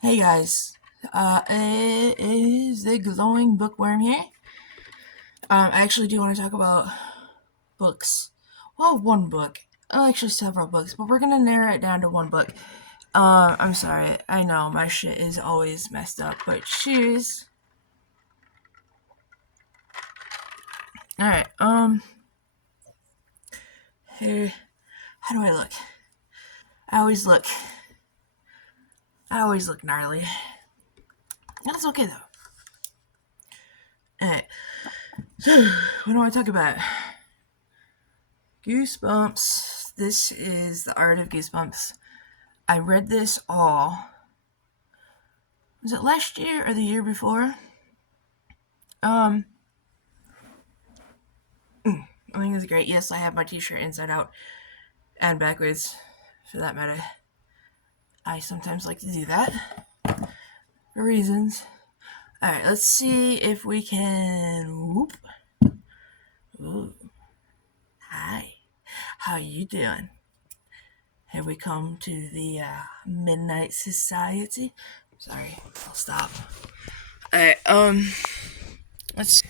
Hey guys, it is the glowing bookworm here. I actually do want to talk about books. Well, one book. Actually, several books, but we're gonna narrow it down to one book. I'm sorry. I know my shit is always messed up, but cheers. All right. Here. How do I look? I always look. I always look gnarly. That's okay though. All right. So, what do I talk about? Goosebumps. This is the art of Goosebumps. I read this all. Was it last year or the year before? Um, I think it's great. Yes, I have my T-shirt inside out and backwards, for that matter. I sometimes like to do that for reasons. All right, let's see if we can. Whoop. Ooh, hi. How you doing? Have we come to the Midnight Society? Sorry, I'll stop. All right. Let's.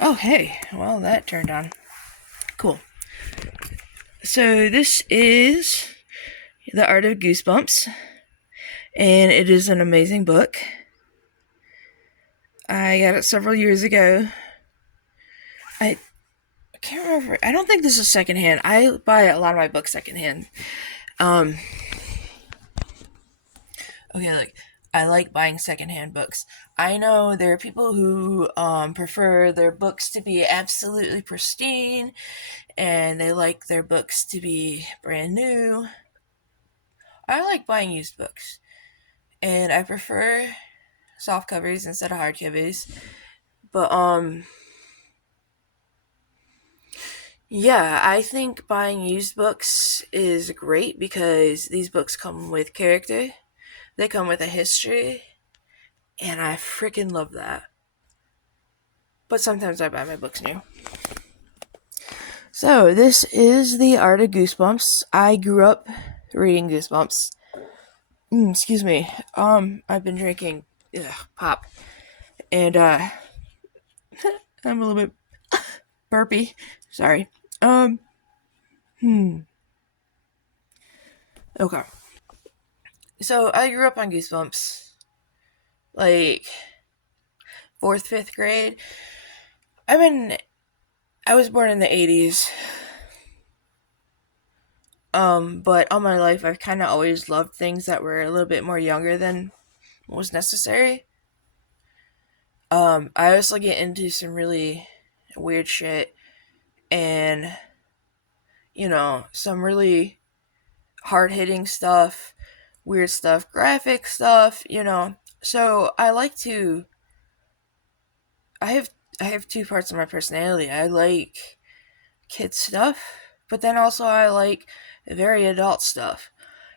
Oh, hey. Well, that turned on. Cool. So this is The Art of Goosebumps, and it is an amazing book. I got it several years ago. I can't remember. I don't think this is secondhand. I buy a lot of my books secondhand. Um, okay, like I like buying secondhand books. I know there are people who prefer their books to be absolutely pristine, and they like their books to be brand new. I like buying used books, and I prefer soft covers instead of hard covers. But yeah, I think buying used books is great because these books come with character. They come with a history, and I freaking love that. But sometimes I buy my books new. So, this is The Art of Goosebumps. I grew up reading Goosebumps. Excuse me. I've been drinking pop, and I'm a little bit burpy. Sorry. Um, hmm. Okay. So, I grew up on Goosebumps. Like, fourth, fifth grade. I mean, I was born in the 80s. But all my life I've kind of always loved things that were a little bit more younger than was necessary. I also get into some really weird shit and, some really hard hitting stuff, weird stuff, graphic stuff. So I have I have two parts of my personality. I like kid stuff, but then also I like very adult stuff.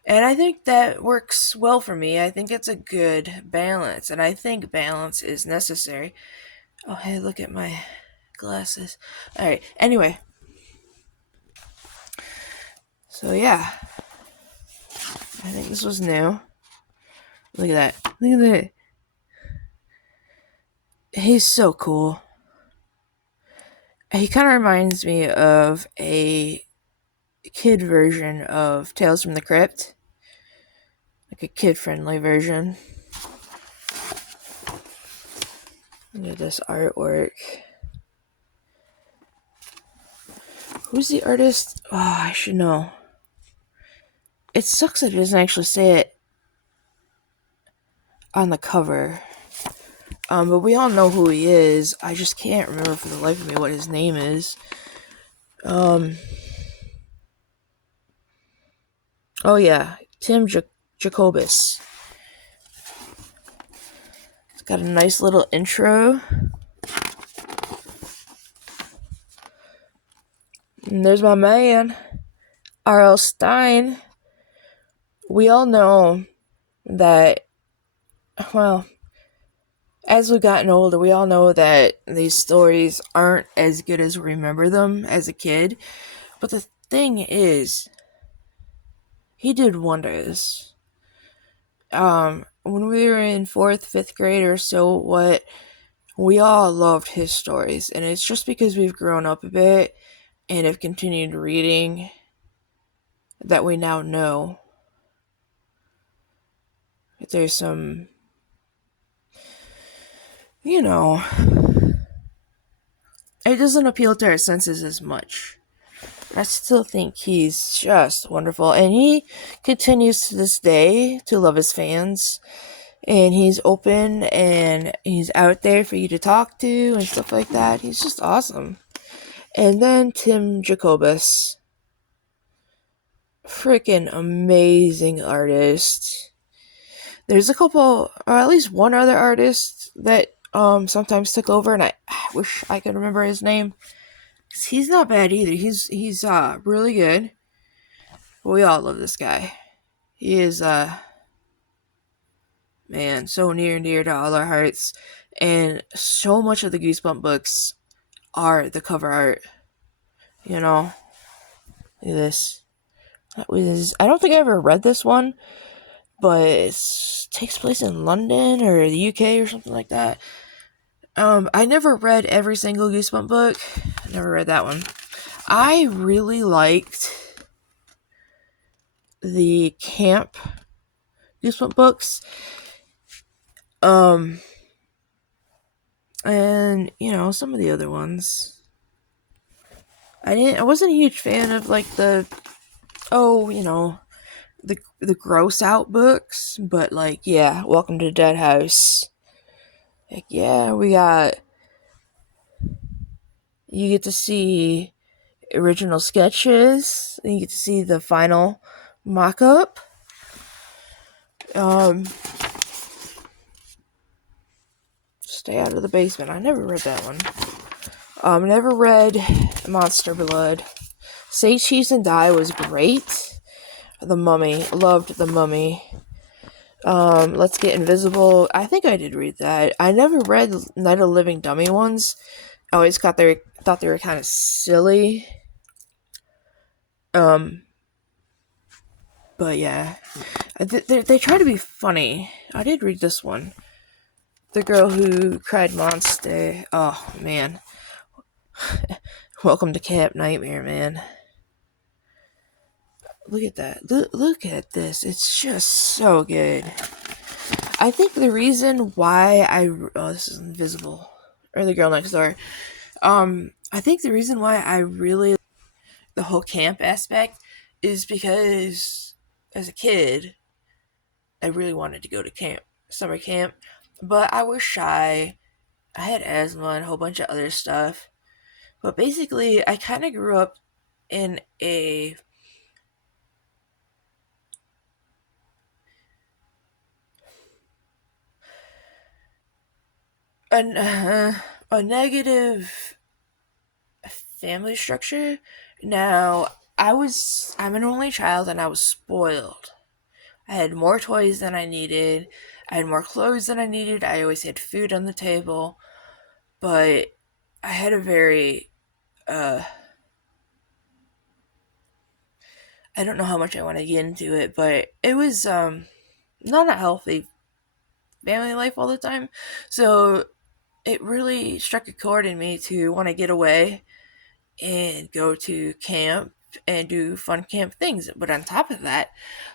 And I think that works well for me. I think it's a good balance, and I think balance is necessary. Oh, hey, look at my glasses. Alright, anyway. So, yeah. I think this was new. Look at that. Look at that. He's so cool. He kind of reminds me of a kid version of Tales from the Crypt. Like a kid friendly version. Look at this artwork. Who's the artist? Oh, I should know. It sucks that it doesn't actually say it on the cover. But we all know who he is. I just can't remember for the life of me what his name is. Um. Oh yeah, Tim Jacobus. It's got a nice little intro. And there's my man, R.L. Stein. We all know that, well, as we've gotten older, we all know that these stories aren't as good as we remember them as a kid. But the thing is, he did wonders. when we were in fourth, fifth grade or so, what we all loved his stories, and it's just because we've grown up a bit and have continued reading that we now know that there's some, you know, it doesn't appeal to our senses as much. I still think he's just wonderful, and he continues to this day to love his fans, and he's open and he's out there for you to talk to and stuff like that. He's just awesome. And then Tim Jacobus, freaking amazing artist. There's a couple, or at least one other artist that sometimes took over, and I wish I could remember his name. 'Cause he's not bad either. He's really good. But we all love this guy. He is man, so near and dear to all our hearts. And so much of the Goosebump books are the cover art. You know, look at this. I don't think I ever read this one, but it takes place in London or the UK or something like that. I never read every single Goosebump book. I never read that one. I really liked the camp Goosebump books. And some of the other ones. I wasn't a huge fan of like the the gross out books, but like yeah, Welcome to Dead House. Like yeah, you get to see original sketches, and you get to see the final mock up. Stay Out of the Basement. I never read that one. Never read Monster Blood. Say Cheese and Die was great. The Mummy. Loved The Mummy. Let's Get Invisible. I think I did read that. I never read Night of the Living Dummy ones. I always thought they were kind of silly. But yeah. They try to be funny. I did read this one. The Girl Who Cried Monster. Oh, man. Welcome to Camp Nightmare, man. Look at that. Look at this. It's just so good. I think the reason why this is Invisible. Or The Girl Next Door. I think the reason why I really the whole camp aspect is because as a kid, I really wanted to go to summer camp, but I was shy. I had asthma and a whole bunch of other stuff. But basically, I kind of grew up in a negative family structure. Now, I'm an only child and I was spoiled. I had more toys than I needed. I had more clothes than I needed. I always had food on the table. But I had a very I don't know how much I want to get into it, but it was not a healthy family life all the time. So it really struck a chord in me to want to get away and go to camp and do fun camp things. But on top of that,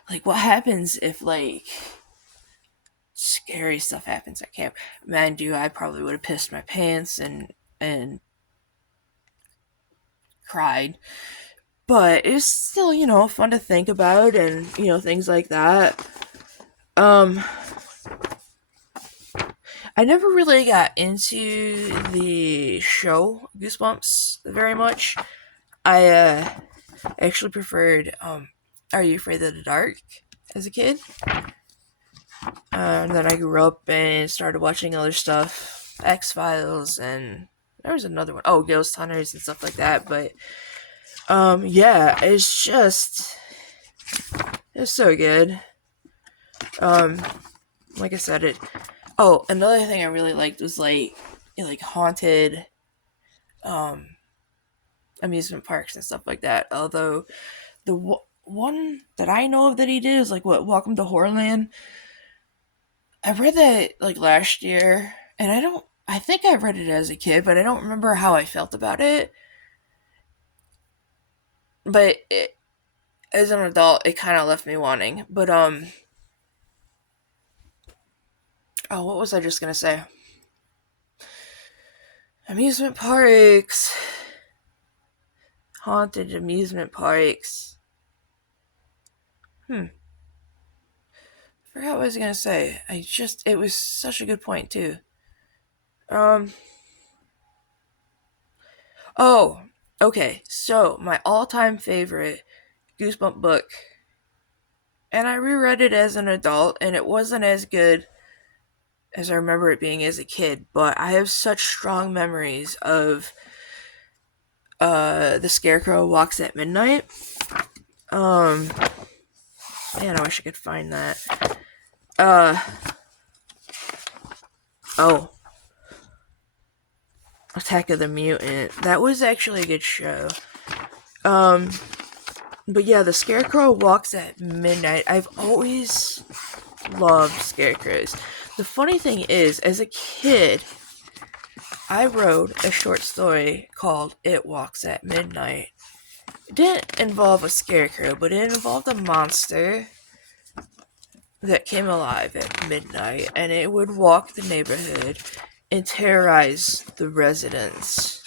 like what happens if like scary stuff happens at camp? Man, I probably would have pissed my pants and cried. But it's still, fun to think about and, things like that. I never really got into the show Goosebumps very much. I actually preferred Are You Afraid of the Dark as a kid. And then I grew up and started watching other stuff, X-Files, and there was another one. Oh, Ghost Hunters and stuff like that. But yeah, it's so good. Like I said, another thing I really liked was like haunted amusement parks and stuff like that. Although the one that I know of that he did is like Welcome to Horrorland. I read that like last year, and I think I read it as a kid, but I don't remember how I felt about it. But as an adult, it kind of left me wanting. But oh, what was I just gonna say? Amusement parks, haunted amusement parks. Hmm, forgot what I was gonna say. It was such a good point too. Um, oh, okay. So my all-time favorite Goosebump book, and I reread it as an adult, and it wasn't as good as I remember it being as a kid. But I have such strong memories of The Scarecrow Walks at Midnight. Um, man, I wish I could find that. Uh, oh, Attack of the Mutant. That was actually a good show. Um, but yeah, The Scarecrow Walks at Midnight. I've always loved scarecrows. The funny thing is, as a kid, I wrote a short story called It Walks at Midnight. It didn't involve a scarecrow, but it involved a monster that came alive at midnight, and it would walk the neighborhood and terrorize the residents.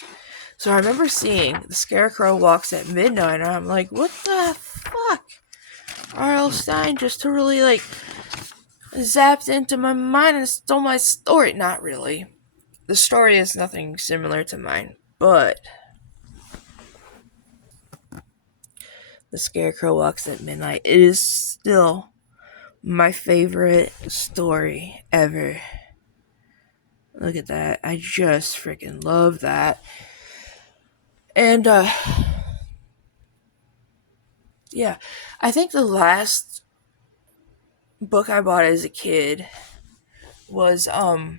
So I remember seeing The Scarecrow Walks at Midnight, and I'm like, what the fuck? R.L. Stein just totally, like, zapped into my mind and stole my story. Not really. The story is nothing similar to mine, but The Scarecrow Walks at Midnight is still my favorite story ever. Look at that. I just freaking love that. And yeah, I think the last book I bought as a kid was Oh,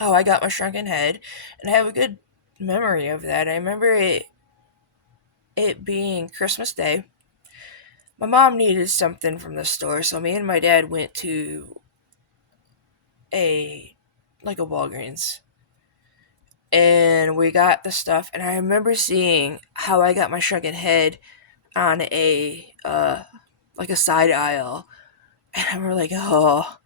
I Got My Shrunken Head, and I have a good memory of that. I remember it being Christmas Day. My mom needed something from the store, so me and my dad went to a a Walgreens, and we got the stuff. And I remember seeing How I Got My Shrunken Head on a side aisle, and we're like, oh,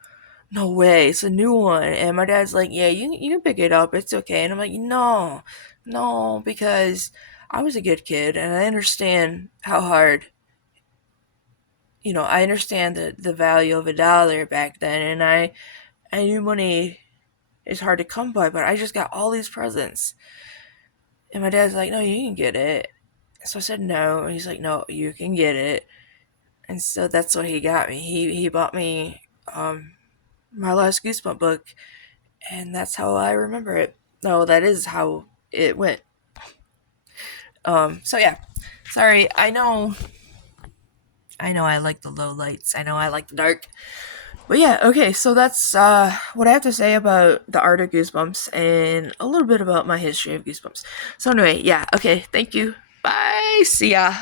no way, it's a new one. And my dad's like, yeah, you can pick it up, it's okay. And I'm like, no, no, because I was a good kid, and I understand how hard. I understand the value of $1 back then, and I knew money is hard to come by, but I just got all these presents. And my dad's like, no, you can get it. So I said no, and he's like, no, you can get it. And so that's what he got me. He bought me my last Goosebump book, and that's how I remember it. No, that is how it went. So yeah. Sorry, I know I like the low lights. I know I like the dark. But yeah, okay, so that's what I have to say about the art of Goosebumps and a little bit about my history of Goosebumps. So anyway, yeah, okay, thank you. Bye. See ya.